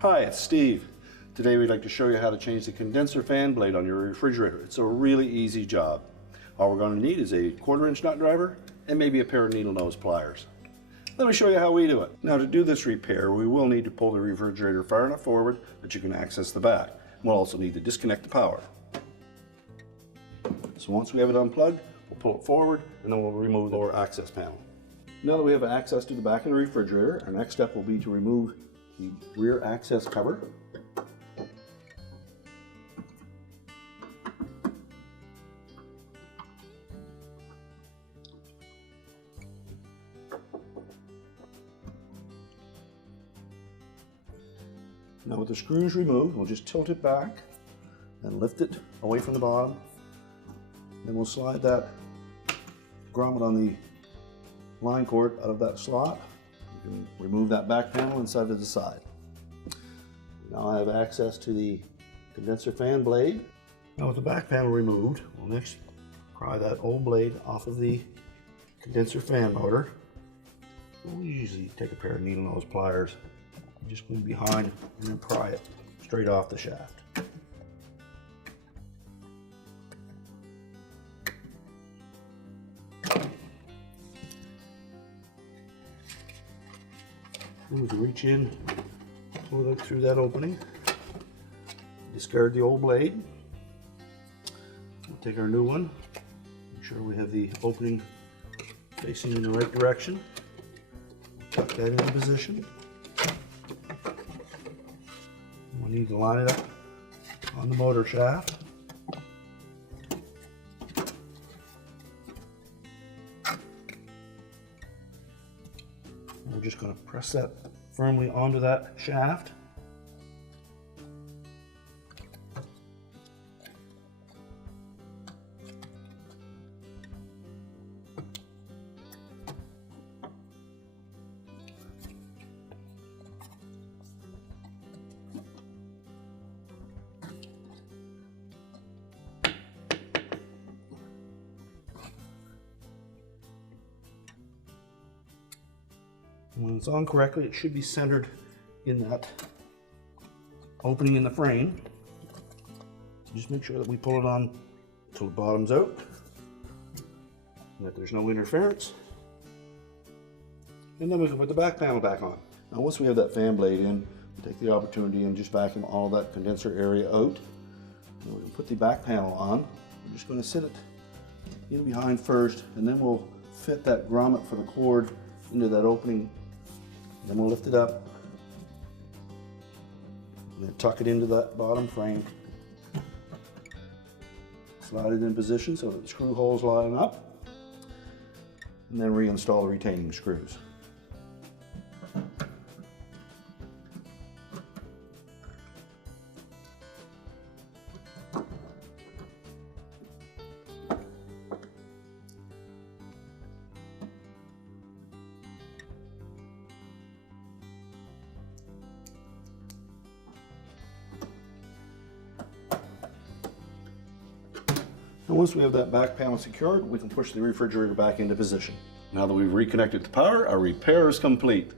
Hi, it's Steve. Today we'd like to show you how to change the condenser fan blade on your refrigerator. It's a really easy job. All we're going to need is a 1/4-inch nut driver and maybe a pair of needle nose pliers. Let me show you how we do it. Now, to do this repair, we will need to pull the refrigerator far enough forward that you can access the back. We'll also need to disconnect the power. So once we have it unplugged, we'll pull it forward and then we'll remove the lower access panel. Now that we have access to the back of the refrigerator, our next step will be to remove the rear access cover. Now with the screws removed, we'll just tilt it back and lift it away from the bottom. Then we'll slide that grommet on the line cord out of that slot. You can remove that back panel and set it aside. Now I have access to the condenser fan blade. Now with the back panel removed, we'll next pry that old blade off of the condenser fan motor. We'll usually take a pair of needle nose pliers, just go behind and then pry it straight off the shaft. Then we can reach in, pull it through that opening, discard the old blade. We'll take our new one, make sure we have the opening facing in the right direction. Tuck that into position. We'll need to line it up on the motor shaft. We're just going to press that firmly onto that shaft. When it's on correctly, it should be centered in that opening in the frame. So just make sure that we pull it on until the bottom's out, and that there's no interference. And then we can put the back panel back on. Now once we have that fan blade in, we'll take the opportunity and just vacuum all that condenser area out. And we can put the back panel on. We're just going to sit it in behind first, and then we'll fit that grommet for the cord into that opening. Then we'll lift it up and then tuck it into that bottom frame. Slide it in position so that the screw holes line up, and then reinstall the retaining screws. And once we have that back panel secured, we can push the refrigerator back into position. Now that we've reconnected the power, our repair is complete.